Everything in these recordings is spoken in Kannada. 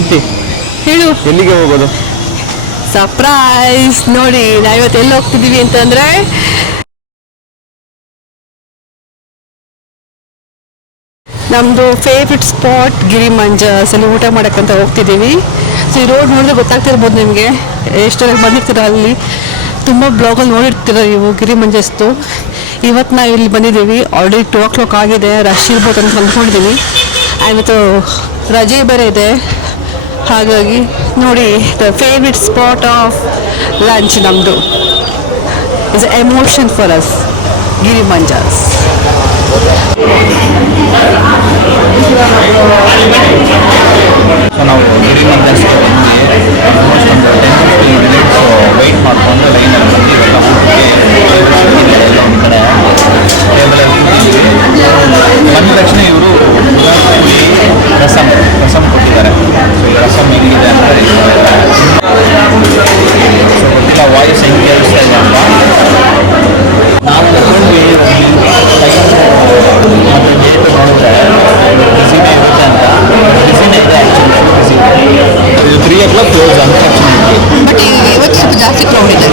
ದೀಪ್ತಿ ಹೇಳು, ಎಲ್ಲಿಗೆ ಹೋಗೋದು? ಸರ್ಪ್ರೈಸ್ ನೋಡಿ. ನಾವಿವತ್ತು ಎಲ್ಲಿ ಹೋಗ್ತಿದ್ದೀವಿ ಅಂತಂದ್ರೆ ನಮ್ಮದು ಫೇವ್ರೆಟ್ ಸ್ಪಾಟ್ ಗಿರಿಮಂಜಸ್ ಅಲ್ಲಿ ಊಟ ಮಾಡೋಕ್ಕಂತ ಹೋಗ್ತಿದ್ದೀವಿ. ಸೊ ಈ ರೋಡ್ ನೋಡಿದ್ರೆ ಗೊತ್ತಾಗ್ತಿರ್ಬೋದು ನಿಮಗೆ, ಎಷ್ಟು ಜನಕ್ಕೆ ಬಂದಿರ್ತೀರ. ಅಲ್ಲಿ ತುಂಬ ಬ್ಲಾಗಲ್ಲಿ ನೋಡಿರ್ತೀರ ನೀವು ಗಿರಿಮಂಜಸ್ತು. ಇವತ್ತು ನಾವು ಇಲ್ಲಿ ಬಂದಿದ್ದೀವಿ. ಆಲ್ರೆಡಿ 2 o'clock ಆಗಿದೆ, ರಶ್ ಇರ್ಬೋದು ಅಂತ ಅಂದ್ಕೊಂಡಿದ್ದೀನಿ. ಇವತ್ತು ರಜೆ ಬೇರೆ ಇದೆ, ಹಾಗಾಗಿ ನೋಡಿ the favourite spot of lunch ನಮ್ಮದು is emotion for us, Girimanja's. So ನಾವು ಗಿರಿಮಂಜಸ್ಗೆ ಬಂದು ಆಲ್ಮೋಸ್ಟ್ ಒಂದು 10-15 ಮಿನಿಟ್ಸು ವೆಯ್ಟ್ ಮಾಡಿಕೊಂಡು ಲೈನಲ್ಲಿ ಬಂದು ಇವೆಲ್ಲ ಊಟಕ್ಕೆ ಒಂದು ಕಡೆ ಟೇಬಲಲ್ಲಿ ಬಂದ ತಕ್ಷಣ ಇವರು ರಸಮ್ ಕೊಟ್ಟಿದ್ದಾರೆ. ಸೊ ಈ ರಸಮ್ ಹೇಗಿದೆ ಅಂತ ಸೊ ಗೊತ್ತಿಲ್ಲ ವಾಯ್ಸ್ ಹೆಂಗೆ ಕೇಳಿಸ್ತಾ ಇದೆ ಅಂತ. ನಾವು ತಗೊಂಡ್ವಿ ಮತ್ತು ಡೇಟ್ ನೋಡಿದ್ರೆ ಬಿಸಿನೇ ಇರುತ್ತೆ ಅಂತ. ಬಿಸಿನೇ ಇದೆ ಆ್ಯಕ್ಚುಲಿ, ಬಿಸಿ ಇದು 3 o'clock ಕ್ಲೋಸ್ ಅನ್ಫಾರ್ಚುನೇಟ್ಲಿ. ಬಟ್ ಇವತ್ತು ಸ್ವಲ್ಪ ಜಾಸ್ತಿ ಕ್ರೌಡ್ ಇದೆ.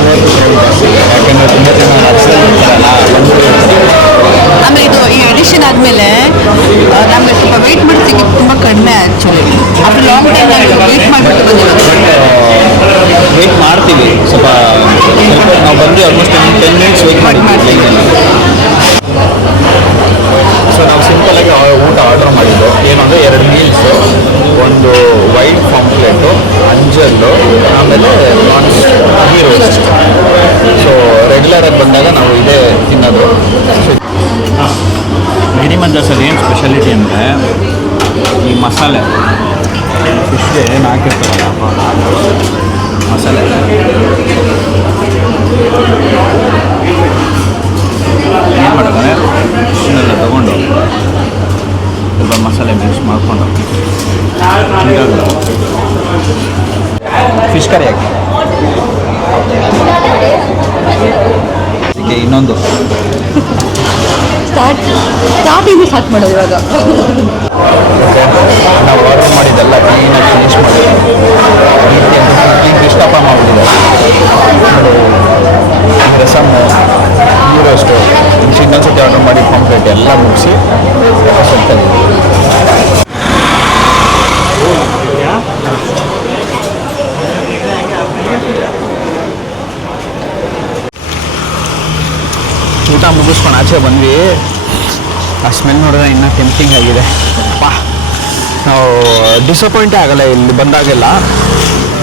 ಯಾಕೆಂದರೆ ತುಂಬ ಜನ ರಸ್ತೆಯಲ್ಲಿರ್ತಾರಲ್ಲ, ಆಮೇಲೆ ಇದು ಈ ಎಡಿಷನ್ ಆದಮೇಲೆ ನಮಗೆ ಸ್ವಲ್ಪ ವೆಯ್ಟ್ ಮಾಡೋದಕ್ಕೆ ತುಂಬ ಕಡಿಮೆ ಆ್ಯಕ್ಚುಲಿ. ಆಫ್ಟರ್ ಲಾಂಗ್ ಟೈಮ್ ನಾವು ವೆಯ್ಟ್ ಮಾಡಿಬಿಟ್ಟು ಬಂದಿರೋದು. ವೆಯ್ಟ್ ಮಾಡ್ತೀವಿ ಸ್ವಲ್ಪ ನಾವು ಬಂದು ಆಲ್ಮೋಸ್ಟ್ 10 ಮಿನಿಟ್ಸ್ ವೆಯ್ಟ್ ಮಾಡಿದ್ವಿ ಲೈನಲ್ಲಿ. ಸೊ ನಾವು ಸಿಂಪಲಾಗಿ ಊಟ ಆರ್ಡರ್ ಮಾಡಿದ್ದು ಏನು ಅಂದರೆ 2 ಮೀಲ್ಸು, ಒಂದು ವೈಟ್ ಪಾಂಪ್ಲೆಟು, ಅಂಜಲ್ಲು, ಆಮೇಲೆ ಪ್ರಾನ್ಸ್ ಘೀ ರೋಸ್ಟ್. ಸೊ ರೆಗ್ಯುಲರಾಗಿ ಬಂದಾಗ ನಾವು ಇದೇ ತಿನ್ನೋದು. ಗಿರಿಮಂಜಸಲ್ಲಿ ಏನು ಸ್ಪೆಷಾಲಿಟಿ ಅಂದರೆ ಈ ಮಸಾಲೆ ಫಿಶ್ಗೆ ಏನು ಹಾಕಿರ್ತಾರಲ್ಲ ಮಸಾಲೆ, ಏನು ಮಾಡ್ತಾರೆ ಇದನ್ನೆಲ್ಲ ತೊಗೊಂಡು ಸ್ವಲ್ಪ ಮಸಾಲೆ ಮಿಕ್ಸ್ ಮಾಡಿಕೊಂಡು ಫಿಶ್ ಕರಿ ಹಾಕಿ ಇದಕ್ಕೆ ಇನ್ನೊಂದು ಸ್ಟಾರ್ಟಿಂಗ್ ಸ್ಟಾರ್ಟ್ ಮಾಡೋದು ಇವಾಗ. ಓಕೆ, ನಾವು ಆರ್ಡರ್ ಮಾಡಿದ್ದೆಲ್ಲ ಕ್ಲೀನಾಗಿ ಫಿನಿಶ್ ಮಾಡಿದ್ವಿ. ಕ್ಲೀನ್ ಇಷ್ಟಪ್ಪ ಮಾಡಿಬಿಟ್ಟಿದ್ದಾರೆ. ರಸಮ್ಮು, ಘೀ ರೋಸ್ಟು, ಇನ್ನೊಂದ್ಸತಿ ಆರ್ಡರ್ ಮಾಡಿ ಪಾಂಪ್ಲೆಟ್ ಎಲ್ಲ ಮುಗಿಸಿ ಸ್ವಲ್ಪ ಊಟ ಮುಗಿಸ್ಕೊಂಡು ಆಚೆ ಬಂದ್ವಿ. ಆ ಸ್ಮೆಲ್ ನೋಡಿದ್ರೆ ಇನ್ನೂ ಟೆಂಪ್ಟಿಂಗ್ ಆಗಿದೆ. ಪಾ ನಾವು ಡಿಸಪಾಯಿಂಟೇ ಆಗಲ್ಲ ಇಲ್ಲಿ ಬಂದಾಗೆಲ್ಲ.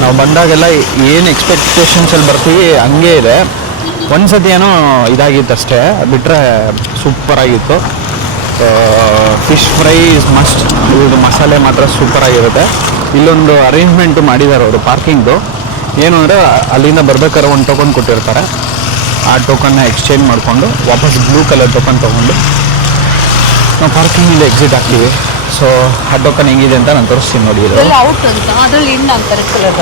ನಾವು ಬಂದಾಗೆಲ್ಲ ಏನು ಎಕ್ಸ್ಪೆಕ್ಟೇಷನ್ಸಲ್ಲಿ ಬರ್ತೀವಿ ಹಂಗೇ ಇದೆ. ಒಂದು ಸತಿ ಏನೋ ಇದಾಗಿತ್ತು ಅಷ್ಟೇ, ಬಿಟ್ಟರೆ ಸೂಪರಾಗಿತ್ತು. Fish fry is must. ಇದು ಮಸಾಲೆ ಮಾತ್ರ ಸೂಪರಾಗಿರುತ್ತೆ. ಇಲ್ಲೊಂದು ಅರೇಂಜ್ಮೆಂಟು ಮಾಡಿದ್ದಾರೆ ಅವರು ಪಾರ್ಕಿಂಗ್ದು. ಏನು ಅಂದರೆ ಅಲ್ಲಿಂದ ಬರ್ಬೇಕಾದ್ರೆ ಒಂದು ಟೋಕನ್ ಕೊಟ್ಟಿರ್ತಾರೆ. ಆ ಟೋಕನ್ನ ಎಕ್ಸ್ಚೇಂಜ್ ಮಾಡಿಕೊಂಡು ವಾಪಸ್ ಬ್ಲೂ ಕಲರ್ ಟೋಕನ್ ತೊಗೊಂಡು ನಾವು ಪಾರ್ಕಿಂಗಿಂದ ಎಕ್ಸಿಟ್ ಆಗ್ತೀವಿ. ಸೊ ಆ ಟೋಕನ್ ಹೆಂಗಿದೆ ಅಂತ ನಾನು ತೋರಿಸ್ತೀನಿ ನೋಡಿ. ಇದು ಔಟ್ ಅಂತ, ಅದರಲ್ಲಿ ಇನ್ ಅಂತ ರೆಡ್ ಕಲರ್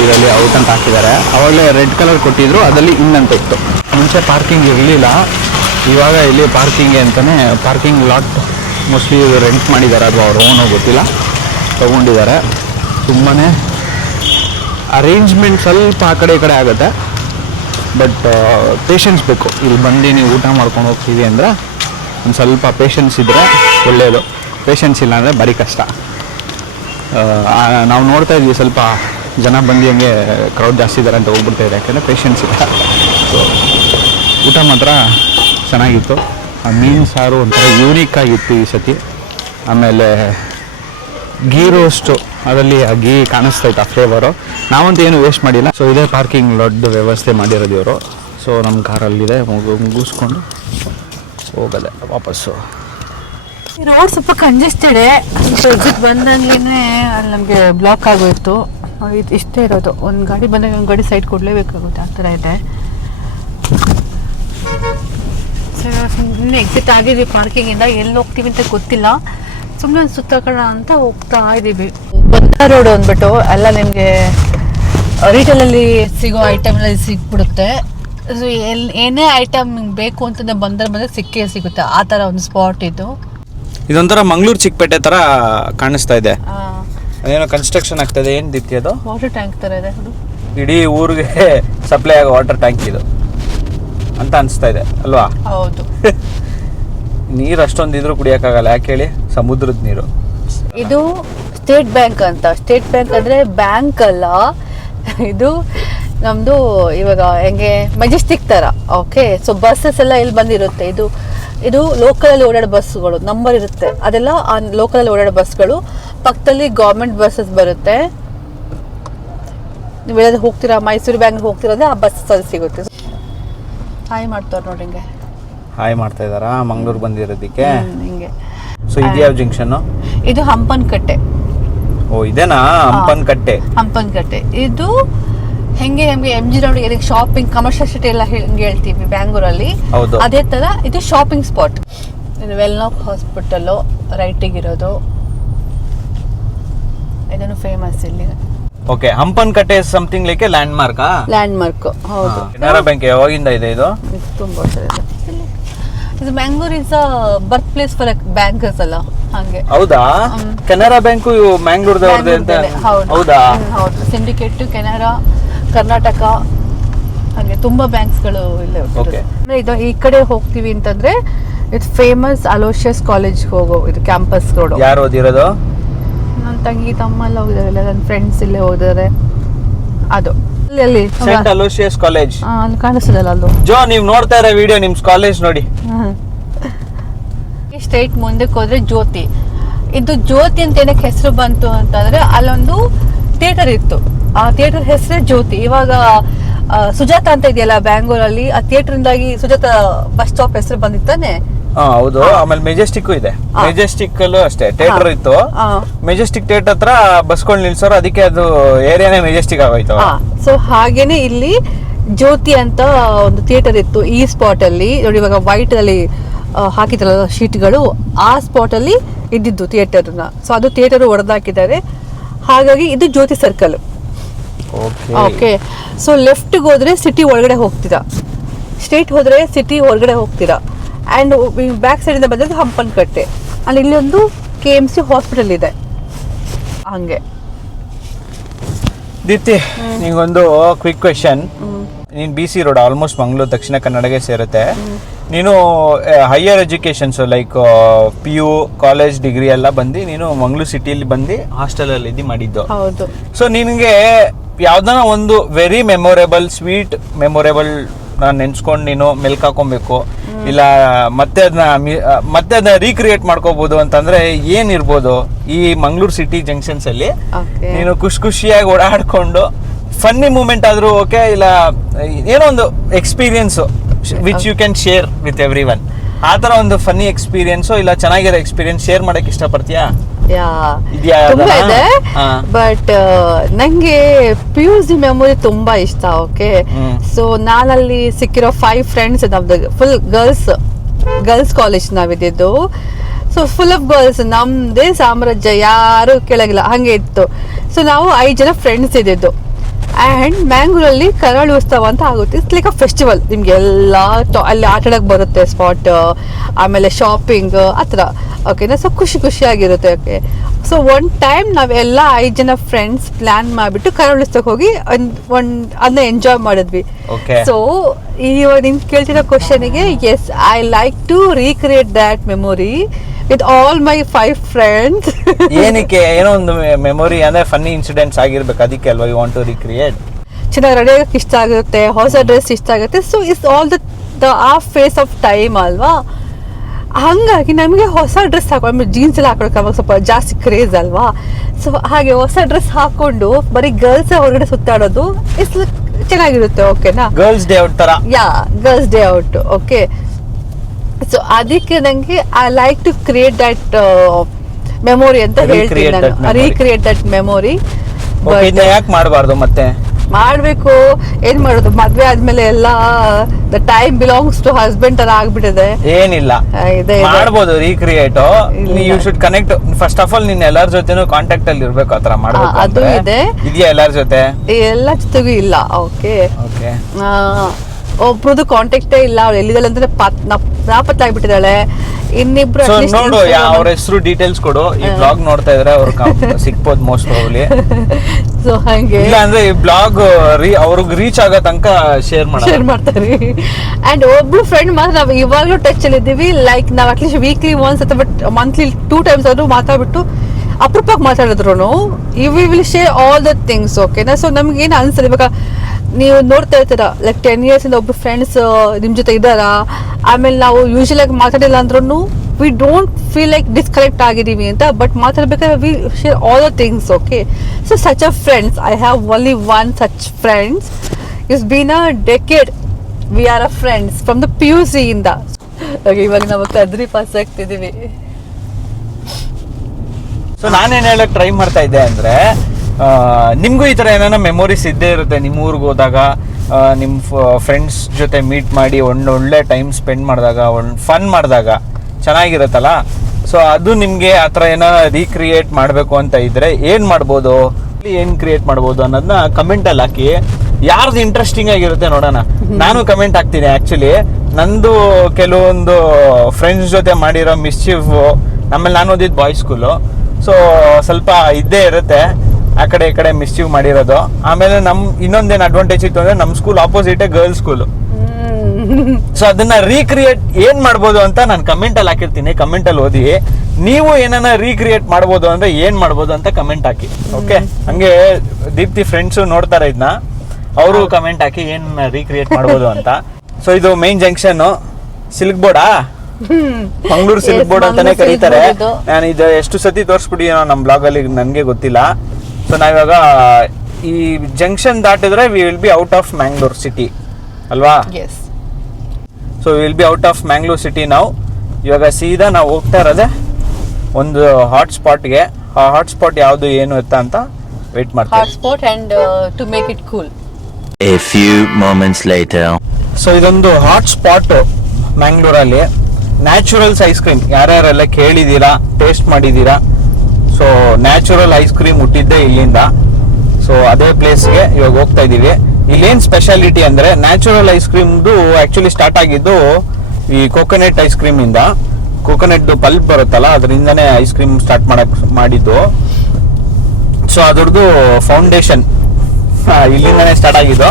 ಇದರಲ್ಲಿ ಔಟ್ ಅಂತ ಹಾಕಿದ್ದಾರೆ. ಅವಾಗಲೇ ರೆಡ್ ಕಲರ್ ಕೊಟ್ಟಿದ್ರು, ಅದರಲ್ಲಿ ಇನ್ ಅಂತ ಇತ್ತು. ಮುಂಚೆ ಪಾರ್ಕಿಂಗ್ ಇರಲಿಲ್ಲ, ಇವಾಗ ಇಲ್ಲಿ ಪಾರ್ಕಿಂಗ್ಗೆ ಅಂತಲೇ ಪಾರ್ಕಿಂಗ್ ಲಾಟ್ ಮೋಸ್ಟ್ಲಿ ರೆಂಟ್ ಮಾಡಿದ್ದಾರೆ ಅಥವಾ ಅವ್ರು ಓನೋ ಗೊತ್ತಿಲ್ಲ, ತೊಗೊಂಡಿದ್ದಾರೆ. ತುಂಬಾ ಅರೇಂಜ್ಮೆಂಟ್ ಸ್ವಲ್ಪ ಆ ಕಡೆ ಈ ಕಡೆ ಆಗುತ್ತೆ. ಬಟ್ ಪೇಷನ್ಸ್ ಬೇಕು. ಇಲ್ಲಿ ಬಂದು ನೀವು ಊಟ ಮಾಡ್ಕೊಂಡು ಹೋಗ್ತೀವಿ ಅಂದರೆ ಒಂದು ಸ್ವಲ್ಪ ಪೇಷನ್ಸ್ ಇದ್ದರೆ ಒಳ್ಳೆಯದು. ಪೇಷನ್ಸ್ ಇಲ್ಲ ಅಂದರೆ ಭಾರಿ ಕಷ್ಟ. ನಾವು ನೋಡ್ತಾ ಇದ್ವಿ ಸ್ವಲ್ಪ ಜನ ಬಂದು ಹಂಗೆ ಕ್ರೌಡ್ ಜಾಸ್ತಿ ಇದ್ದಾರೆ ಅಂತ ಹೋಗ್ಬಿಡ್ತಾ ಇದೆ, ಯಾಕೆಂದರೆ ಪೇಷನ್ಸ್ ಇಲ್ಲ. ಸೊ ಊಟ ಮಾತ್ರ ಚೆನ್ನಾಗಿತ್ತು. ಆ ಮೀನು ಸಾರು ಒಂಥರ ಯೂನಿಕ್ ಆಗಿತ್ತು ಈ ಸತಿ. ಆಮೇಲೆ ಘೀ ರೋಸ್ಟು, ಅದರಲ್ಲಿ ಆ ಘೀ ಕಾಣಿಸ್ತಾ ಇತ್ತು, ಆ ಫ್ಲೇವರು. ನಾವಂತೂ ಏನು ವೇಸ್ಟ್ ಮಾಡಿಲ್ಲ. ಸೊ ಇದೇ ಪಾರ್ಕಿಂಗ್ ಲಾಟ್ ವ್ಯವಸ್ಥೆ ಮಾಡಿರೋದು ಇವರು. ಸೊ ನಮ್ಮ ಕಾರಲ್ಲಿದೆ, ಮುಗಿಸ್ಕೊಂಡು ಹೋಗೋದೆ ವಾಪಸ್ಸು. ರೋಡ್ ಸ್ವಲ್ಪ ಕಂಜೆಸ್ಟೆಡ್. ಎಕ್ಸಿಟ್ ಬಂದಂಗೆ ಅಲ್ಲಿ ನಮಗೆ ಬ್ಲಾಕ್ ಆಗೋಯ್ತು. ಇಷ್ಟೇ ಇರೋದು, ಒಂದು ಗಾಡಿ ಬಂದಾಗ ಒಂದು ಗಾಡಿ ಸೈಡ್ ಕೊಡಲೇಬೇಕಾಗುತ್ತೆ, ಆ ಥರ ಇದೆ. ಸುಮ್ಮನೆ ಎಕ್ಸಿಟ್ ಆಗಿದ್ವಿ ಪಾರ್ಕಿಂಗಿಂದ. ಎಲ್ಲಿ ಹೋಗ್ತೀವಿ ಅಂತ ಗೊತ್ತಿಲ್ಲ, ಸುಮ್ಮನೆ ಒಂದು ಸುತ್ತಕೋಣ ಅಂತ ಹೋಗ್ತಾ ಇದ್ದೀವಿ. ಬಂದ ರೋಡ್ ಅಂದ್ಬಿಟ್ಟು ಎಲ್ಲ ನಿಮಗೆ ರಿಟೇಲಲ್ಲಿ ಸಿಗೋ ಐಟಮ್ ಎಲ್ಲ ಸಿಕ್ಬಿಡುತ್ತೆ. ಏನೇ ಐಟಮ್ ಬೇಕು ಅಂತಂದ್ರೆ ಬಂದಾಗ ಸಿಕ್ಕೇ ಸಿಗುತ್ತೆ. ಆ ಥರ ಒಂದು ಸ್ಪಾಟ್ ಇದು. ಇದೊಂಥರ ಮಂಗಳೂರು ಚಿಕ್ಕಪೇಟೆ ಥರ ಕಾಣಿಸ್ತಾ ಇದೆ. ಅದೇನೋ ಕನ್ಸ್ಟ್ರಕ್ಷನ್ ಆಗ್ತದೆ, ಏನು ದೀಪ್ತಿ ಅದು? ವಾಟರ್ ಟ್ಯಾಂಕ್ ತರ ಇದೆ. ಇಡೀ ಊರಿಗೆ ಸಪ್ಲೈ ಆಗೋ ವಾಟರ್ ಟ್ಯಾಂಕ್ ಇದು ಅಂತ ಅನಿಸ್ತಾ ಇದೆ ಅಲ್ವಾ? ಹೌದು. ನೀರು ಅಷ್ಟೊಂದಿದ್ರು ಕುಡಿಯೋಕ್ಕಾಗಲ್ಲ. ಯಾಕೆ ಹೇಳಿ? ಸಮುದ್ರದ ನೀರು. ಇದು ಸ್ಟೇಟ್ ಬ್ಯಾಂಕ್ ಅಂತ. ಸ್ಟೇಟ್ ಬ್ಯಾಂಕ್ ಅಂದರೆ ಬ್ಯಾಂಕ್ ಅಲ್ಲ, ಇದು ನಮ್ಮದು ಇವಾಗ ಹೆಂಗೆ ಮೆಜೆಸ್ಟಿಕ್ ಥರ. ಓಕೆ, ಸೊ ಬಸ್ಸಸ್ ಎಲ್ಲ ಇಲ್ಲಿ ಬಂದಿರುತ್ತೆ. ಇದು ಲೋಕಲಲ್ಲಿ ಓಡಾಡೋ ಬಸ್ಸುಗಳು ನಂಬರ್ ಇರುತ್ತೆ, ಅದೆಲ್ಲ ಆ ಲೋಕಲಲ್ಲಿ ಓಡಾಡೋ ಬಸ್ಗಳು. ಪಕ್ಕದಲ್ಲಿ ಗೌರ್ಮೆಂಟ್ ಬಸ್ಸಸ್ ಬರುತ್ತೆ. ನೀವು ಎಲ್ಲಾದ್ರೂ ಹೋಗ್ತೀರಾ, ಮೈಸೂರು ಬ್ಯಾಂಕ್ಗೆ ಹೋಗ್ತೀರಾ ಅಂದರೆ ಆ ಬಸ್ ಅಲ್ಲಿ ಸಿಗುತ್ತೆ. ಹಾಯ್ ಮಾಡ್ತಾರೆ ನೋಡಿ, ಹಿಂಗೆ ಹಾಯ್ ಮಾಡ್ತಾ ಇದ್ದಾರಾ ಮಂಗ್ಳೂರು ಬಂದಿರೋದಕ್ಕೆ? ಹಿಂಗೆ. ಸೊ ಇದು ಯಾವ ಜಂಕ್ಷನ್ನು? ಇದು ಹಂಪನಕಟ್ಟೆ. ಓ ಇದೇನಾ ಹಂಪನಕಟ್ಟೆ? ಹಂಪನಕಟ್ಟೆ ಇದು ಹೆಂಗೆ ನಮಗೆ ಎಂ ಜಿ ರೋಡ್ ಇದಕ್ಕೆ ಶಾಪಿಂಗ್ ಕಮರ್ಷಿಯಲ್ ಸಿಟಿ ಎಲ್ಲ ಹೆಂಗೆ ಹೇಳ್ತೀವಿ ಬ್ಯಾಂಗ್ಳೂರಲ್ಲಿ, ಅದೇ ತರ ಇದು ಶಾಪಿಂಗ್ ಸ್ಪಾಟ್. ಇದು ವೆಲ್ನಾಕ್ ಹಾಸ್ಪಿಟಲ್ ರೈಟಿಗಿರೋದು, ಇದನ್ನು ಫೇಮಸ್ ಇಲ್ಲಿ. Okay, Hampankatta something like landmark. Landmark, ಹೌದು. ಕೆನರಾ ಬ್ಯಾಂಕ್ ಯಾವಾಗಿಂದ ಇದೆ ಇದು? ತುಂಬಾ ವರ್ಷ ಇದೆ. ಇದು Bangalore is birth place for bankers ಅಲ್ಲ, ಹಂಗೆ. ಹೌದಾ? ಕೆನರಾ ಬ್ಯಾಂಕು ಮ್ಯಾಂಗ್ಳೂರ್ದವ್ರದ್ದು ಅಂತ? ಹೌದಾ? ಹೌದು. ಸಿಂಡಿಕೇಟ್, ಕೆನರಾ, ಕರ್ನಾಟಕ, ಹಾಗೆ ತುಂಬಾ ಬ್ಯಾಂಕ್ಸ್ಗಳು ಇಲ್ಲೇ. ಇದು ಈ ಕಡೆ ಹೋಗ್ತೀವಿ ಅಂತಂದ್ರೆ ಇಟ್ಸ್ ಫೇಮಸ್ ಅಲೋಷಿಯಸ್ ಕಾಲೇಜ್ ಹೋಗೋ ಇದು ಕ್ಯಾಂಪಸ್ ರೋಡ್. ಯಾರು ಓದಿರೋದು? ನನ್ನ ತಂಗಿ ತಮ್ಮ ಎಲ್ಲ ಹೋಗಿದ್ದಾರೆ, ನನ್ನ ಫ್ರೆಂಡ್ಸ್ ಇಲ್ಲೇ ಹೋಗಿದ್ದಾರೆ. ಅದು ಅಲ್ಲಿ ಸೆಂಟ್ ಅಲೋಷಿಯಸ್ ಕಾಲೇಜ್ ಅಲ್ಲಿ ಕಾಣಿಸ್ತದಲ್ಲ ಅದು. ಜೋ, ನೀವು ನೋಡ್ತಾ ಇರೋ ವಿಡಿಯೋ ನಿಮ್ ಕಾಲೇಜ್ ನೋಡಿ. ಸ್ಟ್ರೈಟ್ ಮುಂದಕ್ಕೆ ಹೋದ್ರೆ ಜ್ಯೋತಿ. ಇದು ಜ್ಯೋತಿ ಅಂತ ಏನಕ್ಕೆ ಹೆಸರು ಬಂತು ಅಂತಂದ್ರೆ ಅಲ್ಲೊಂದು ಥಿಯೇಟರ್ ಇತ್ತು, ಆ ಥಿಯೇಟರ್ ಹೆಸರೇ ಜ್ಯೋತಿ. ಇವಾಗ ಸುಜಾತ ಅಂತ ಇದೆಯಲ್ಲ ಬ್ಯಾಂಗ್ಳೂರಲ್ಲಿ, ಆ ಥಿಯೇಟರ್ ಇಂದಾಗಿ ಸುಜಾತ ಬಸ್ ಸ್ಟಾಪ್ ಹೆಸರು ಬಂದಿತ್ತಾನೆ. ಹೌದು. ಆಮೇಲೆ ಮೆಜೆಸ್ಟಿಕ್ ಇದೆ. ಮೆಜೆಸ್ಟಿಕ್ ಅಲ್ಲೂ ಅಷ್ಟೇ ಥಿಯೇಟರ್ ಇತ್ತು. ಮೆಜೆಸ್ಟಿಕ್ ಥಿಯೇಟರ್ ಹತ್ರ ಬಸ್ಗಳು ನಿಲ್ಸೋರು, ಅದಕ್ಕೆ ಅದು ಏರಿಯಾನೇ ಮೆಜೆಸ್ಟಿಕ್ ಆಗೋಯ್ತು. ಸೊ ಹಾಗೇನೆ ಇಲ್ಲಿ ಜ್ಯೋತಿ ಅಂತ ಒಂದು ಥಿಯೇಟರ್ ಇತ್ತು ಈ ಸ್ಪಾಟ್ ಅಲ್ಲಿ. ನೋಡಿ ಇವಾಗ ವೈಟ್ ಅಲ್ಲಿ ಹಾಕಿದ್ರಲ್ಲ ಶೀಟ್ಗಳು, ಆ ಸ್ಪಾಟ್ ಅಲ್ಲಿ ಇದ್ದಿದ್ದು ಥಿಯೇಟರ್ನ. ಸೊ ಅದು ಥಿಯೇಟರ್ ಹೊಡೆದಾಕಿದ್ದಾರೆ, ಹಾಗಾಗಿ ಇದು ಜ್ಯೋತಿ ಸರ್ಕಲ್. ಓಕೆ, ಸೊ ಲೆಫ್ಟ್ಗೆ ಹೋದ್ರೆ ಸಿಟಿ ಒಳಗಡೆ ಹೋಗ್ತೀರಾ, ಸ್ಟ್ರೈಟ್ ಹೋದ್ರೆ ಸಿಟಿ ಒಳಗಡೆ ಹೋಗ್ತೀರಾ. ಆ್ಯಂಡ್ ಬ್ಯಾಕ್ ಸೈಡಿಂದ ಬಂದರೆ ಹಂಪನಕಟ್ಟೆ. ಅಲ್ಲಿ ಇಲ್ಲಿ ಒಂದು KMC ಹಾಸ್ಪಿಟಲ್ ಇದೆ, ಹಂಗೆ. ದೀಪ್ತಿ, ನಿಂಗೊಂದು ಕ್ವಿಕ್ ಕ್ವೆಶನ್. ನೀನು BC ರೋಡ್ ಆಲ್ಮೋಸ್ಟ್ ಮಂಗಳೂರು ದಕ್ಷಿಣ ಕನ್ನಡಗೆ ಸೇರುತ್ತೆ. ನೀನು higher educations like PU college degree ಎಲ್ಲ ಬಂದು ನೀನು ಮಂಗಳೂರು ಸಿಟಿಯಲ್ಲಿ ಬಂದು ಹಾಸ್ಟೆಲಲ್ಲಿ ಇದ್ದು ಮಾಡಿದ್ದು. ಹೌದು. ಸೊ ನಿನಗೆ ಯಾವ್ದಾನ ಒಂದು ವೆರಿ ಮೆಮೊರೇಬಲ್ ಸ್ವೀಟ್ ಮೆಮೊರೇಬಲ್ ನಾನು ನೆನ್ಸ್ಕೊಂಡು ನೀನು ಮೆಲ್ಕ್ ಹಾಕೊಬೇಕು, ಇಲ್ಲ ಮತ್ತೆ ಅದನ್ನ ರೀಕ್ರಿಯೇಟ್ ಮಾಡ್ಕೋಬಹುದು ಅಂತಂದ್ರೆ ಏನಿರ್ಬೋದು? ಈ ಮಂಗಳೂರು ಸಿಟಿ ಜಂಕ್ಷನ್ಸ್ ಅಲ್ಲಿ ನೀನು ಖುಷಿಯಾಗಿ ಓಡಾಡ್ಕೊಂಡು ಫನ್ನಿ ಮೂಮೆಂಟ್ ಆದ್ರೂ ಓಕೆ, ಇಲ್ಲ ಏನೋ ಒಂದು experience which you can share with everyone, ಆ ತರ ಒಂದು ಫನ್ನಿ ಎಕ್ಸ್ಪೀರಿಯನ್ಸ್ ಇಲ್ಲ ಚೆನ್ನಾಗಿರೋ ಎಕ್ಸ್ಪೀರಿಯನ್ಸ್ ಶೇರ್ ಮಾಡಕ್ ಇಷ್ಟಪಡ್ತೀಯಾ? ತುಂಬಾ ಇದೆ, ಬಟ್ ನಂಗೆ PUC ಮೆಮೊರಿ ತುಂಬಾ ಇಷ್ಟ. ಓಕೆ, ಸೊ ನಾನಲ್ಲಿ ಸಿಕ್ಕಿರೋ 5 ಫ್ರೆಂಡ್ಸ್, ನಮ್ದು ಫುಲ್ ಗರ್ಲ್ಸ್ ಕಾಲೇಜ್ ನಾವಿದ್ದು. ಸೊ ಫುಲ್ ಆಫ್ ಗರ್ಲ್ಸ್, ನಮ್ದೇ ಸಾಮ್ರಾಜ್ಯ, ಯಾರು ಕೆಳಗಿಲ್ಲ, ಹಂಗೆ ಇತ್ತು. ಸೊ ನಾವು 5 ಜನ ಫ್ರೆಂಡ್ಸ್ ಇದ್ದಿದ್ದು. ಆ್ಯಂಡ್ ಮ್ಯಾಂಗ್ಳೂರಲ್ಲಿ ಕರಾವಳಿ ಉತ್ಸವ ಅಂತ ಆಗುತ್ತೆ. It's like a festival. ನಿಮ್ಗೆ ಎಲ್ಲ ಅಲ್ಲಿ ಆಟ ಆಡಕ್ಕೆ ಬರುತ್ತೆ ಸ್ಪಾಟ್, ಆಮೇಲೆ ಶಾಪಿಂಗ್ ಆ ಥರ. ಓಕೆನಾ? ಸೊ ಖುಷಿಯಾಗಿರುತ್ತೆ. ಓಕೆ, ಸೊ ಒನ್ ಟೈಮ್ ನಾವೆಲ್ಲ 5 ಜನ ಫ್ರೆಂಡ್ಸ್ ಪ್ಲಾನ್ ಮಾಡಿಬಿಟ್ಟು ಕರಾವಳಿ ಉತ್ಸವಕ್ಕೆ ಹೋಗಿ ಅದನ್ನ ಎಂಜಾಯ್ ಮಾಡಿದ್ವಿ. ಸೊ ಇವಾಗ ನಿನ್ ಕೇಳ್ತಿರೋ ಕ್ವಶನಿಗೆ, yes, I like to recreate that memory with all my 5 friends. ಏನಕ್ಕೆ? ಏನೋ ಒಂದು ಮೆಮೊರಿ ಅಂದ್ರೆ ಫನ್ನಿ ಇನ್ಸಿಡೆಂಟ್ಸ್ ಆಗಿರ್ಬೇಕು, ಅದಕ್ಕೆ ಅಲ್ವಾ ಯು ವಾಂಟ್ ಟು ರೀಕ್ರಿಯೇಟ್. ಚೆನ್ನಾಗಿ ರೆಡಿ ಆಗಕ್ಕೆ ಇಷ್ಟ ಆಗುತ್ತೆ, ಹೊಸ ಡ್ರೆಸ್ ಇಷ್ಟ ಆಗುತ್ತೆ. ಸೊ ಇಟ್ಸ್ ಆಲ್ ದ ಆ ಫೇಸ್ ಆಫ್ ಟೈಮ್ ಅಲ್ವಾ, ಹಂಗಾಗಿ ನಮಗೆ ಹೊಸ ಡ್ರೆಸ್ ಹಾಕೊಂಡು ಜೀನ್ಸ್ ಎಲ್ಲ ಹಾಕೊಳಕ್ಕೆ ಅವಾಗ ಸ್ವಲ್ಪ ಜಾಸ್ತಿ ಕ್ರೇಜ್ ಅಲ್ವಾ. ಸೊ ಹಾಗೆ ಹೊಸ ಡ್ರೆಸ್ ಹಾಕೊಂಡು ಬರೀ ಗರ್ಲ್ಸ್ ಹೊರಗಡೆ ಸುತ್ತಾಡೋದು ಇಟ್ಸ್ ಚೆನ್ನಾಗಿರುತ್ತೆ. ಓಕೆನಾ? ಗರ್ಲ್ಸ್ ಡೇ ಔಟ್ ತರ. Girls day out. Okay, so ಅದಕ್ಕೆ ನಂಗೆ I like to create that memory ಅಂತ ಹೇಳ್ತೀನಿ ನಾನು. Recreate that memory. ಯಾಕೆ ಮಾಡಬಾರ್ದು? ಮತ್ತೆ ಮಾಡ್ಬೇಕು, ಏನ್ ಮಾಡೋದು, ಮದ್ವೆ ಆದ್ಮೇಲೆ ಎಲ್ಲ the time belongs to husband ತರ ಆಗ್ಬಿಟ್ಟಿದೆ. ಏನಿಲ್ಲ, ಮಾಡ್ಬೋದು recreate. You should connect. First of all ನೀನ್ ಎಲ್ಲಾರ ಜೊತೆನೂ ಕಾಂಟ್ಯಾಕ್ಟ್ ಅಲ್ಲಿ ಇರ್ಬೇಕು, ಆತರ ಮಾಡ್ಬೇಕು. ಅದು ಇದೆ. ಇದೆಯಾ ಎಲ್ಲಾರ ಜೊತೆ? ಎಲ್ಲ ಜೊತೆಗೂ ಇಲ್ಲ. Okay, okay. ಒಬ್ರದ್ದು ಕಾಂಟ್ಯಾಕ್ಟೇ ಇಲ್ಲ. ಅವ್ಳು ಎಲ್ಲಿದ್ದಾಳೆ ಅಂದ್ರೆ ನಾಪತ್ತಾಗ್ಬಿಟ್ಟಿದ್ದಾಳೆ. ಇನ್ನಿಬ್ರು ಸೊ at least ನೋಡು Instagram ಅವ್ರ ಹೆಸರು ಡೀಟೇಲ್ಸ್ ಕೊಡು. ಈ ಬ್ಲಾಗ್ ನೋಡ್ತಾ ಇದ್ರೆ ಅವ್ರು ಸಿಕ್ಬೋದು ಮೋಸ್ಟ್ ಪ್ರಾಬಬ್ಲಿ. ಸೊ ಹಂಗೆ ಇಲ್ಲ ಅಂದ್ರೆ ಈ ಬ್ಲಾಗ್ ಅವ್ರಿಗೆ ರೀಚ್ ಆಗೋ ತನಕ ಶೇರ್ ಮಾಡ್ತಾರೆ. ಅಂಡ್ ಒಬ್ರು ಫ್ರೆಂಡ್ ಮಾತ್ರ ನಾವು ಇವಾಗಲೂ ಟಚ್ ಅಲ್ಲಿ ಇದ್ದೀವಿ. ಲೈಕ್ ನಾವು ಅಟ್ಲೀಸ್ಟ್ ವೀಕ್ಲಿ ಒನ್ಸ್ ಅಥವಾ ಬಟ್ ಮಂತ್ಲಿ 2 times ಆದ್ರೂ ಮಾತಾಡ್ಬಿಟ್ಟು ಅಪರೂಪಕ್ಕೆ ಮಾತಾಡಿದ್ರು we will share all the things. ಓಕೆನಾ? ಸೊ ನಮ್ಗೆ ಏನು ಅನ್ಸಲ್ಲ, ಇವಾಗ ನೀವು ನೋಡ್ತಾ ಇರ್ತೀರಾ ಲೈಕ್ 10 years ಇಂದ ಒಬ್ರು ಫ್ರೆಂಡ್ಸ್ ನಿಮ್ ಜೊತೆ ಇದ್ದಾರಾ, ಆಮೇಲೆ ನಾವು ಯೂಶುವಲ್ ಆಗಿ ಮಾತಾಡಿಲ್ಲ ಅಂದ್ರೂ we don't feel like disconnect ಆಗಿದೀವಿ ಅಂತ. ಬಟ್ ಮಾತಾಡ್ಬೇಕಾದ್ರೆ we share all the things. Okay, so such a friends I have only one such friends. It's been a decade we are a friends from the PUC ಇಂದ. ಇವಾಗ ನಾವು ಕದ್ರಿ ಪಾಸ್ ಆಗ್ತಿದೀವಿ. ಸೊ ನಾನೇನ್ ಹೇಳಕ್ ಟ್ರೈ ಮಾಡ್ತಾ ಇದ್ದೆ ಅಂದ್ರೆ, ನಿಮ್ಗೂ ಈ ತರ ಏನಾರ ಮೆಮೊರೀಸ್ ಇದ್ದೇ ಇರುತ್ತೆ. ನಿಮ್ಮ ಊರಿಗೆ ಹೋದಾಗ ನಿಮ್ಮ ಫ್ರೆಂಡ್ಸ್ ಜೊತೆ ಮೀಟ್ ಮಾಡಿ ಒಳ್ಳೆ ಟೈಮ್ ಸ್ಪೆಂಡ್ ಮಾಡಿದಾಗ, ಫನ್ ಮಾಡಿದಾಗ ಚೆನ್ನಾಗಿರುತ್ತಲ್ಲ. ಸೊ ಅದು ನಿಮ್ಗೆ ಆ ಥರ ಏನೋ ರೀಕ್ರಿಯೇಟ್ ಮಾಡಬೇಕು ಅಂತ ಇದ್ರೆ ಏನ್ ಮಾಡ್ಬೋದು, ಏನ್ ಕ್ರಿಯೇಟ್ ಮಾಡ್ಬೋದು ಅನ್ನೋದನ್ನ ಕಮೆಂಟ್ ಅಲ್ಲಿ ಹಾಕಿ. ಯಾರ್ದು ಇಂಟ್ರೆಸ್ಟಿಂಗ್ ಆಗಿರುತ್ತೆ ನೋಡೋಣ. ನಾನು ಕಮೆಂಟ್ ಹಾಕ್ತೀನಿ. ಆಕ್ಚುಲಿ ನಂದು ಕೆಲವೊಂದು ಫ್ರೆಂಡ್ಸ್ ಜೊತೆ ಮಾಡಿರೋ ಮಿಸ್ಚೀಫ್, ಆಮೇಲೆ ನಾನು ಓದಿದ್ದು ಬಾಯ್ಸ್ ಸ್ಕೂಲು, ಸೊ ಸ್ವಲ್ಪ ಇದ್ದೇ ಇರುತ್ತೆ ಆ ಕಡೆ ಈ ಕಡೆ ಮಿಸ್ಚೀವ್ ಮಾಡಿರೋದು. ಆಮೇಲೆ ಇನ್ನೊಂದೇನು ಅಡ್ವಾಂಟೇಜ್ ಇತ್ತು ಅಂದ್ರೆ ನಮ್ಮ ಸ್ಕೂಲ್ ಆಪೋಸಿಟೇ ಗರ್ಲ್ಸ್ ಸ್ಕೂಲು. ಸೊ ಅದನ್ನ ರೀಕ್ರಿಯೇಟ್ ಏನ್ ಮಾಡ್ಬೋದು ಅಂತ ನಾನು ಕಮೆಂಟ್ ಅಲ್ಲಿ ಹಾಕಿರ್ತೀನಿ. ಕಮೆಂಟ್ ಅಲ್ಲಿ ಓದಿ ನೀವು ಏನನ್ನ ರೀಕ್ರಿಯೇಟ್ ಮಾಡ್ಬೋದು ಅಂದ್ರೆ ಏನ್ ಮಾಡ್ಬೋದು ಅಂತ ಕಮೆಂಟ್ ಹಾಕಿ. ಓಕೆ, ಹಂಗೆ ದೀಪ್ತಿ ಫ್ರೆಂಡ್ಸ್ ನೋಡ್ತಾರೆ ಇದನ್ನ, ಅವರು ಕಮೆಂಟ್ ಹಾಕಿ ಏನ್ ರೀಕ್ರಿಯೇಟ್ ಮಾಡ್ಬೋದು ಅಂತ. ಸೊ ಇದು ಮೈನ್ ಜಂಕ್ಷನ್ ಸಿಲ್ಕ್ ಬೋರ್ಡಾ, ಮಂಗಳೂರು ಸಿಲ್ಕ್ ಬೋರ್ಡ್ ಅಂತಾನೆ ಕರೀತಾರೆ. ನಾನು ಇದು ಎಷ್ಟು ಸತಿ ತೋರಿಸ್ಬಿಟ್ಟಿನೋ ನಮ್ಮ ಬ್ಲಾಗ್ ಅಲ್ಲಿ, ನನಗೆ ಗೊತ್ತಿಲ್ಲ. ಸೊ ನಾವಿವಾಗ ಈ ಜಂಕ್ಷನ್ ದಾಟಿದ್ರೆ we will be out of Mangalore city ಅಲ್ವಾ? So will be out of Mangalore city ನಾವು. ಇವಾಗ ಸೀದಾ ನಾವು ಹೋಗ್ತಾ ಇರೋದೆ ಒಂದು ಹಾಟ್ಸ್ಪಾಟ್ಗೆ. ಆ ಹಾಟ್ಸ್ಪಾಟ್ ಯಾವುದು ಏನು ಅಂತ ವೇಟ್ ಮಾಡ್ತೀವಿ. Hotspot and to make it cool. A few moments later. So ಇದೊಂದು ಹಾಟ್ಸ್ಪಾಟ್ ಮ್ಯಾಂಗ್ಳೂರಲ್ಲಿ. ನ್ಯಾಚುರಲ್ಸ್ ಐಸ್ ಕ್ರೀಮ್ ಯಾರ್ಯಾರೆಲ್ಲ ಕೇಳಿದ್ದೀರಾ, ಟೇಸ್ಟ್ ಮಾಡಿದ್ದೀರಾ. ಸೊ ನ್ಯಾಚುರಲ್ ಐಸ್ ಕ್ರೀಮ್ ಹುಟ್ಟಿದ್ದೆ ಇಲ್ಲಿಂದ. ಸೊ ಅದೇ ಪ್ಲೇಸ್ಗೆ ಇವಾಗ ಹೋಗ್ತಾ ಇದ್ದೀವಿ. ಇಲ್ಲೇನು ಸ್ಪೆಷಾಲಿಟಿ ಅಂದರೆ, ನ್ಯಾಚುರಲ್ ಐಸ್ ಕ್ರೀಮ್ದು ಆ್ಯಕ್ಚುಲಿ ಸ್ಟಾರ್ಟ್ ಆಗಿದ್ದು ಈ ಕೋಕೋನಟ್ ಐಸ್ ಕ್ರೀಮಿಂದ. ಕೋಕೋನಟ್ದು ಪಲ್ಪ್ ಬರುತ್ತಲ್ಲ, ಅದರಿಂದನೇ ಐಸ್ ಕ್ರೀಮ್ ಸ್ಟಾರ್ಟ್ ಮಾಡಿದ್ದು. ಸೊ ಅದ್ರದ್ದು ಫೌಂಡೇಶನ್ ಇಲ್ಲಿಂದನೇ ಸ್ಟಾರ್ಟ್ ಆಗಿದ್ದು.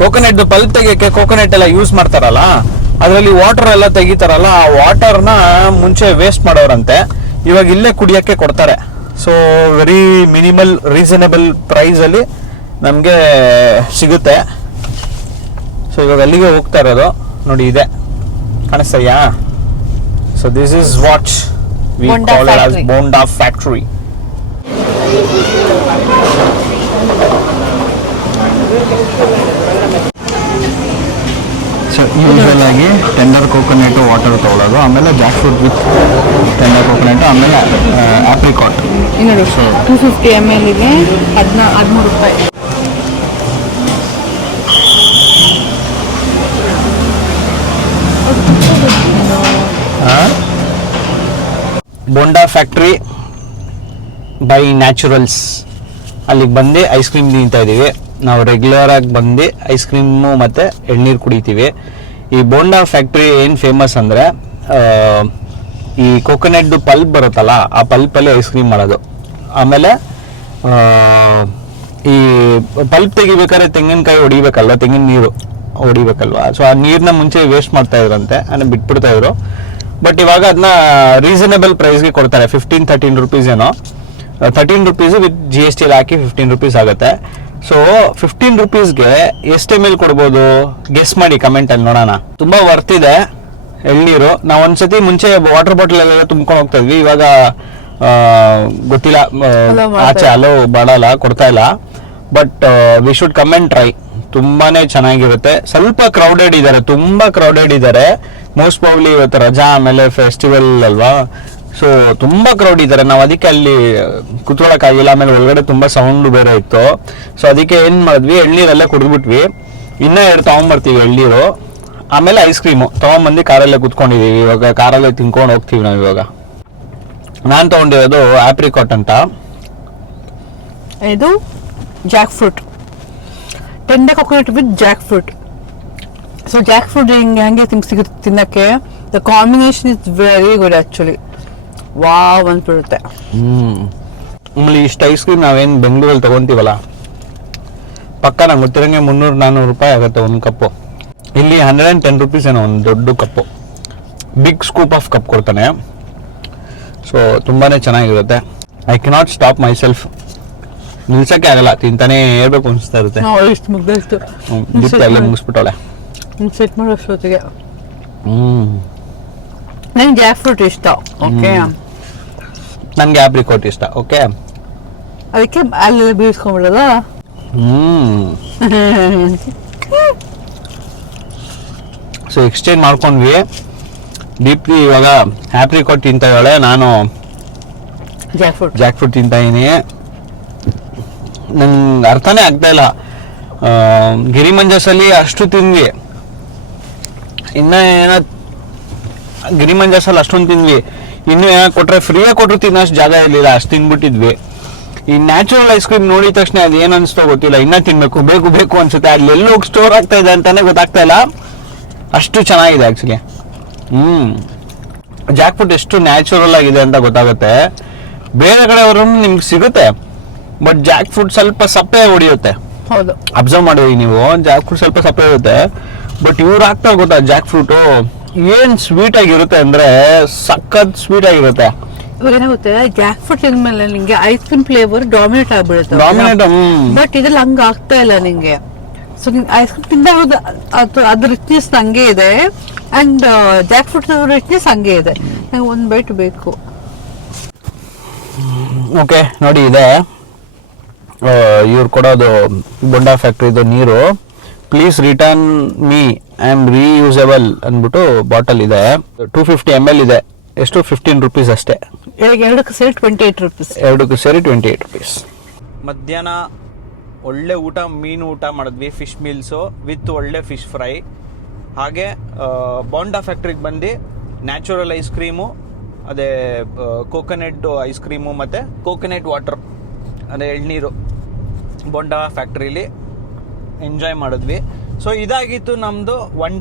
ಕೋಕೋನಟ್ದು ಪಲ್ಪ್ ತೆಗಿಯೋಕ್ಕೆ ಕೋಕೋನಟ್ ಎಲ್ಲ ಯೂಸ್ ಮಾಡ್ತಾರಲ್ಲ, ಅದರಲ್ಲಿ ವಾಟರ್ ಎಲ್ಲ ತೆಗಿತಾರಲ್ಲ, ಆ ವಾಟರ್ನ ಮುಂಚೆ ವೇಸ್ಟ್ ಮಾಡೋರಂತೆ, ಇವಾಗ ಇಲ್ಲೇ ಕುಡಿಯೋಕ್ಕೆ ಕೊಡ್ತಾರೆ. ಸೊ ವೆರಿ ಮಿನಿಮಲ್ ರೀಸನಬಲ್ ಪ್ರೈಸಲ್ಲಿ ನಮಗೆ ಸಿಗುತ್ತೆ. ಸೊ ಇವಾಗ ಅಲ್ಲಿಗೆ ಹೋಗ್ತಾ ಇರೋದು ನೋಡಿ, ಇದೆ ಕಾಣಿಸ್ತಯ್ಯಾ? So this is what we call it as bonda factory. So usual ಆಗಿ ಟೆಂಡರ್ ಕೋಕೋನಟ್ ವಾಟರ್ ತೊಗೊಳೋದು, ಆಮೇಲೆ jackfruit with tender coconut, ಆಮೇಲೆ ಆಪ್ರಿಕಾಟ್. ಇನ್ನೊಂದು 250 ml ಇದೆ, 13 ರೂಪಾಯಿ. ಬೋಂಡಾ ಫ್ಯಾಕ್ಟ್ರಿ ಬೈ ನ್ಯಾಚುರಲ್ಸ್ ಅಲ್ಲಿಗೆ ಬಂದು ಐಸ್ ಕ್ರೀಮ್ ತಿಂತಾ ಇದ್ದೀವಿ. ನಾವು ರೆಗ್ಯುಲರ್ ಆಗಿ ಬಂದು ಐಸ್ ಕ್ರೀಮು ಮತ್ತು ಎಳ್ನೀರು ಕುಡಿತೀವಿ. ಈ ಬೋಂಡಾ ಫ್ಯಾಕ್ಟ್ರಿ ಏನು ಫೇಮಸ್ ಅಂದರೆ, ಈ ಕೋಕೋನಟ್ದು ಪಲ್ಪ್ ಬರುತ್ತಲ್ಲ, ಆ ಪಲ್ಪಲ್ಲಿ ಐಸ್ ಕ್ರೀಮ್ ಮಾಡೋದು. ಆಮೇಲೆ ಈ ಪಲ್ಪ್ ತೆಗಿಬೇಕಾದ್ರೆ ತೆಂಗಿನಕಾಯಿ ಹೊಡಿಬೇಕಲ್ವ, ತೆಂಗಿನ ನೀರು ಹೊಡಿಬೇಕಲ್ವ. ಸೊ ಆ ನೀರನ್ನ ಮುಂಚೆ ವೇಸ್ಟ್ ಮಾಡ್ತಾ ಇದ್ರಂತೆ, ಅಂದರೆ ಬಿಟ್ಬಿಡ್ತಾ ಇದ್ರು. ಬಟ್ ಇವಾಗ ಅದನ್ನ ರೀಸನಬಲ್ ಪ್ರೈಸ್ಗೆ ಕೊಡ್ತಾರೆ. 15-13 ರುಪೀಸ್ ಏನೋ, 13 rupees with GST hockey 15 rupees ಆಗುತ್ತೆ. ಸೊ 15 ರುಪೀಸ್ಗೆ ಎಷ್ಟು ml ಕೊಡ್ಬೋದು ಗೆಸ್ ಮಾಡಿ ಕಮೆಂಟಲ್ಲಿ ನೋಡೋಣ. ತುಂಬ ವರ್ತ್ ಇದೆ ಎಳ್ನೀರು. ನಾವು ಒಂದ್ಸತಿ ಮುಂಚೆ ವಾಟರ್ ಬಾಟಲ್ ಎಲ್ಲ ತುಂಬ್ಕೊಂಡು ಹೋಗ್ತಾ ಇದ್ವಿ, ಇವಾಗ ಗೊತ್ತಿಲ್ಲ, ಆಚೆ ಅಲೋ ಮಾಡಲ್ಲ, ಕೊಡ್ತಾ ಇಲ್ಲ. But we should come and try. ತುಂಬಾನೇ ಚೆನ್ನಾಗಿರುತ್ತೆ. ಸ್ವಲ್ಪ ಕ್ರೌಡೆಡ್ ಇದ್ದಾರೆ, ತುಂಬಾ ಕ್ರೌಡೆಡ್ ಇದ್ದಾರೆ. ಮೋಸ್ಟ್ ಪ್ರಾಬ್ಲಿ ಇವತ್ತು ರಜಾ, ಆಮೇಲೆ ಫೆಸ್ಟಿವಲ್ ಅಲ್ವಾ, ಸೊ ತುಂಬಾ ಕ್ರೌಡ್ ಇದ್ದಾರೆ. ನಾವು ಅದಕ್ಕೆ ಅಲ್ಲಿ ಕುತ್ಕೊಳ್ಳೋಕ್ಕಾಗಿಲ್ಲ. ಆಮೇಲೆ ಒಳಗಡೆ ತುಂಬಾ ಸೌಂಡ್ ಬೇರೆ ಇತ್ತು. ಸೊ ಅದಕ್ಕೆ ಏನ್ ಮಾಡಿದ್ವಿ, ಎಳ್ನೀರೆಲ್ಲ ಕುಡಿದ್ಬಿಟ್ವಿ. ಇನ್ನೂ 2 ತಗೊಂಡ್ಬರ್ತೀವಿ ಎಳ್ನೀರು, ಆಮೇಲೆ ಐಸ್ ಕ್ರೀಮು ತಗೊಂಡ್ಬಂದು ಕಾರಲ್ಲೇ ಕುತ್ಕೊಂಡಿದೀವಿ. ಇವಾಗ ಕಾರಲ್ಲೇ ತಿನ್ಕೊಂಡು ಹೋಗ್ತೀವಿ ನಾವು. ಇವಾಗ ನಾನು ತಗೊಂಡಿರೋದು ಆಪ್ರಿಕಾಟ್ ಅಂತ. ಇದು jackfruit, tender coconut with jackfruit. So jackfruit ಹಂಗೆ ಸಿಗುತ್ತೆ ತಿನ್ನಕ್ಕೆ. The combination is very good actually. Wow ಅಂದ್ಬಿಡುತ್ತೆ. ಆಮೇಲೆ ಇಷ್ಟು ಐಸ್ ಕ್ರೀಮ್ ನಾವೇನು ಬೆಂಗಳೂರಲ್ಲಿ ತೊಗೊತೀವಲ್ಲ, ಪಕ್ಕ ನಂಗೆ ಗೊತ್ತಿರಂಗೆ 300-400 ರೂಪಾಯಿ ಆಗುತ್ತೆ ಒಂದು ಕಪ್ಪು. ಇಲ್ಲಿ 110 ರುಪೀಸ್ ಏನೋ ಒಂದು ದೊಡ್ಡ cup. Big scoop of cup ಕೊಡ್ತಾನೆ. ಸೊ ತುಂಬಾ ಚೆನ್ನಾಗಿರುತ್ತೆ. I cannot stop myself. ನಿಲ್ಸೋಕ್ಕೆ ಆಗಲ್ಲ, ತಿಂತಾನೇ ಇರಬೇಕು ಅನಿಸ್ತಾ ಇರುತ್ತೆ. ಇಷ್ಟು ಮುಗ್ದಷ್ಟು ದೀಪ ಎಲ್ಲ ಮುಗಿಸ್ಬಿಟ್ಟವಳೆ. ಸೆಟ್ ಮಾಡೋಷ್ಟೊತ್ತಿಗೆ. ನನಗೆ ಜಾಕ್ ಫ್ರೂಟ್ ಇಷ್ಟ. ಓಕೆ, ನನಗೆ ಆಪ್ರಿಕೋಟ್ ಇಷ್ಟ. ಓಕೆ, ಅದಕ್ಕೆ ಅಲ್ಲೆಲ್ಲ ಬೀಳ್ಸ್ಕೊಂಡ್ಬಿಡೋದ. ಸೊ ಎಕ್ಸ್ಚೇಂಜ್ ಮಾಡ್ಕೊಂಡ್ವಿ. ದೀಪ್ತಿ ಇವಾಗ ಆಪ್ರಿಕೋಟ್ ತಿಂತಾ ಇದ್ದಾಳೆ, ನಾನು ಜಾಕ್ ಫ್ರೂಟ್ ತಿಂತಾ ಇದೀನಿ. ನಂಗೆ ಅರ್ಥನೇ ಆಗ್ತಾ ಇಲ್ಲ. ಗಿರಿಮಂಜಸಲ್ಲಿ ಅಷ್ಟು ತಿಂದ್ವಿ, ಇನ್ನ ಏನೋ ಗಿರಿಮಂಜಸಲ್ಲಿ ಅಷ್ಟೊಂದು ತಿಂದ್ವಿ, ಇನ್ನು ಏನೋ ಕೊಟ್ರೆ ಫ್ರೀಯಾಗಿ ಕೊಟ್ಟರು ತಿನ್ನೋಷ್ಟು ಜಾಗ ಇರಲಿಲ್ಲ, ಅಷ್ಟು ತಿಂದ್ಬಿಟ್ಟಿದ್ವಿ. ಈ ನ್ಯಾಚುರಲ್ ಐಸ್ ಕ್ರೀಮ್ ನೋಡಿದ ತಕ್ಷಣ ಅದು ಏನು ಅನಿಸ್ತೋ ಗೊತ್ತಿಲ್ಲ, ಇನ್ನೂ ತಿನ್ಬೇಕು ಬೇಕು ಬೇಕು ಅನ್ಸುತ್ತೆ. ಅಲ್ಲಿ ಎಲ್ಲೂ ಸ್ಟೋರ್ ಆಗ್ತಾ ಇದೆ ಅಂತಾನೆ ಗೊತ್ತಾಗ್ತಾ ಇಲ್ಲ, ಅಷ್ಟು ಚೆನ್ನಾಗಿದೆ ಆ್ಯಕ್ಚುಲಿ. ಜಾಕ್ ಫ್ರೂಟ್ ಎಷ್ಟು ನ್ಯಾಚುರಲ್ ಆಗಿದೆ ಅಂತ ಗೊತ್ತಾಗುತ್ತೆ. ಬೇರೆ ಕಡೆ ಅವರು ನಿಮ್ಗೆ ಸಿಗುತ್ತೆ, ಬಟ್ ಜಾಕ್ ಫ್ರೂಟ್ ಸ್ವಲ್ಪ ಸಪ್ಪೆ ಹೊಡಿಯುತ್ತೆ. ಹೌದು, ಅಬ್ಸರ್ವ್ ಮಾಡಿದ್ರಿ ನೀವು, ಜಾಕ್ ಫ್ರೂಟ್ ಸ್ವಲ್ಪ ಸಪ್ಪೆ ಇರುತ್ತೆ. ಬಟ್ ಇವ್ರು ಹಾಕ್ತಾ ಗೊತ್ತಾ ಜಾಕ್ ಫ್ರೂಟು ಏನ್ ಸ್ವೀಟ್ ಆಗಿರುತ್ತೆ ಅಂದ್ರೆ ಸಖತ್ ಸ್ವೀಟ್ ಆಗಿರುತ್ತೆ. ಇವಾಗ ಏನಾಗುತ್ತೆ, ಜಾಕ್ ಫ್ರೂಟ್ ತಿಂದ್ಮೇಲೆ ನಿಂಗೆ ಐಸ್ ಕ್ರೀಮ್ ಫ್ಲೇವರ್ ಡಾಮಿನೇಟ್ ಆಗ್ಬಿಡುತ್ತೆ. ಬಟ್ ಇದ್ರಲ್ಲಿ ಹಂಗ ಆಗ್ತಾ ಇಲ್ಲ ನಿಂಗೆ. ಸೊ ನಿಂಗೆ ಐಸ್ ಕ್ರೀಮ್ ತಿಂದಾಗ ಅದ್ರ ರಿಚ್ನೆಸ್ ಹಂಗೆ ಇದೆ, ಅಂಡ್ ಜಾಕ್ ಫ್ರೂಟ್ ರಿಚ್ನೆಸ್ ಹಂಗೆ ಇದೆ. ನಂಗೆ ಒಂದು ಬೈಟ್ ಬೇಕು. ಓಕೆ ನೋಡಿ, ಇದೆ ಇವ್ರು ಕೊಡೋದು ಬೊಂಡಾ ಫ್ಯಾಕ್ಟ್ರಿದು ನೀರು. Please return me, I am reusable ಅಂದ್ಬಿಟ್ಟು ಬಾಟಲ್ ಇದೆ. 250 ml ಇದೆ. ಎಷ್ಟು? 15 ರುಪೀಸ್ ಅಷ್ಟೇ. ಎರಡಕ್ಕೆ ಸೇರಿ 28 ರುಪೀಸ್. ಎರಡಕ್ಕೂ ಸೇರಿ 28 ರುಪೀಸ್. ಮಧ್ಯಾಹ್ನ ಒಳ್ಳೆ ಊಟ, ಮೀನು ಊಟ ಮಾಡಿದ್ವಿ, ಫಿಶ್ ಮೀಲ್ಸು ವಿತ್ ಒಳ್ಳೆ ಫಿಶ್ ಫ್ರೈ. ಹಾಗೆ ಬೋಂಡಾ ಫ್ಯಾಕ್ಟ್ರಿಗೆ ಬಂದು ನ್ಯಾಚುರಲ್ ಐಸ್ ಕ್ರೀಮು, ಅದೇ ಕೋಕೋನಟ್ ಐಸ್ ಕ್ರೀಮು ಮತ್ತು ಕೋಕೋನಟ್ ವಾಟರ್, ಅದೇ ಎಳ್ನೀರು ಬೋಂಡಾ ಫ್ಯಾಕ್ಟ್ರಿಲಿ ಎಂಜಾಯ್ ಮಾಡಿದ್ವಿ. ಸೊ ಇದಾಗಿತ್ತು ನಮ್ಮದು ಒನ್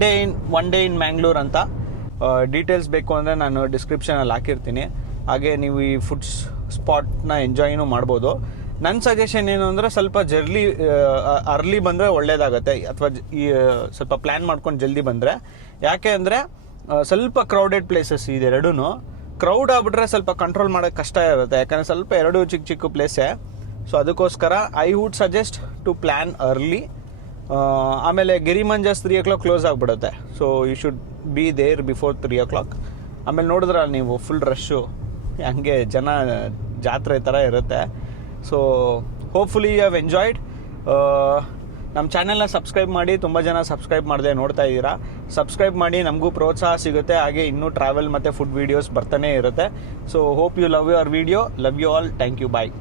ಡೇ ಇನ್ ಮ್ಯಾಂಗ್ಳೂರ್ ಅಂತ. ಡೀಟೇಲ್ಸ್ ಬೇಕು ಅಂದರೆ ನಾನು ಡಿಸ್ಕ್ರಿಪ್ಷನಲ್ಲಿ ಹಾಕಿರ್ತೀನಿ. ಹಾಗೆ ನೀವು ಈ ಫುಡ್ ಸ್ಪಾಟ್ನ ಎಂಜಾಯ್ನೂ ಮಾಡ್ಬೋದು. ನನ್ನ ಸಜೆಷನ್ ಏನು ಅಂದರೆ ಸ್ವಲ್ಪ ಅರ್ಲಿ ಬಂದರೆ ಒಳ್ಳೇದಾಗತ್ತೆ, ಅಥವಾ ಸ್ವಲ್ಪ ಪ್ಲ್ಯಾನ್ ಮಾಡ್ಕೊಂಡು ಜಲ್ದಿ ಬಂದರೆ. ಯಾಕೆ ಅಂದರೆ ಸ್ವಲ್ಪ ಕ್ರೌಡೆಡ್ ಪ್ಲೇಸಸ್ ಇದೆರಡೂ. ಕ್ರೌಡ್ ಆಗ್ಬಿಟ್ರೆ ಸ್ವಲ್ಪ ಕಂಟ್ರೋಲ್ ಮಾಡೋಕ್ಕೆ ಕಷ್ಟ ಇರುತ್ತೆ, ಯಾಕಂದರೆ ಸ್ವಲ್ಪ ಎರಡು ಚಿಕ್ಕ ಚಿಕ್ಕ ಪ್ಲೇಸೇ. ಸೊ ಅದಕ್ಕೋಸ್ಕರ I would suggest to plan early. ಆಮೇಲೆ ಗಿರಿಮಂಜಸ್ 3 o'clock ಕ್ಲೋಸ್ ಆಗಿಬಿಡುತ್ತೆ. So you should be there before 3 o'clock. ಆಮೇಲೆ ನೋಡಿದ್ರೆ ನೀವು ಫುಲ್ ರಶ್ಶು, ಹಂಗೆ ಜನ ಜಾತ್ರೆ ಥರ ಇರುತ್ತೆ. So hopefully you have enjoyed. ನಮ್ಮ ಚಾನೆಲ್ನ ಸಬ್ಸ್ಕ್ರೈಬ್ ಮಾಡಿ. ತುಂಬ ಜನ ಸಬ್ಸ್ಕ್ರೈಬ್ ಮಾಡದೆ ನೋಡ್ತಾ ಇದ್ದೀರಾ. ಸಬ್ಸ್ಕ್ರೈಬ್ ಮಾಡಿ, ನಮಗೂ ಪ್ರೋತ್ಸಾಹ ಸಿಗುತ್ತೆ. ಹಾಗೆ ಇನ್ನೂ ಟ್ರಾವೆಲ್ ಮತ್ತು ಫುಡ್ ವೀಡಿಯೋಸ್ ಬರ್ತಾನೆ ಇರುತ್ತೆ. So hope you love your video. Love you all. Thank you. Bye.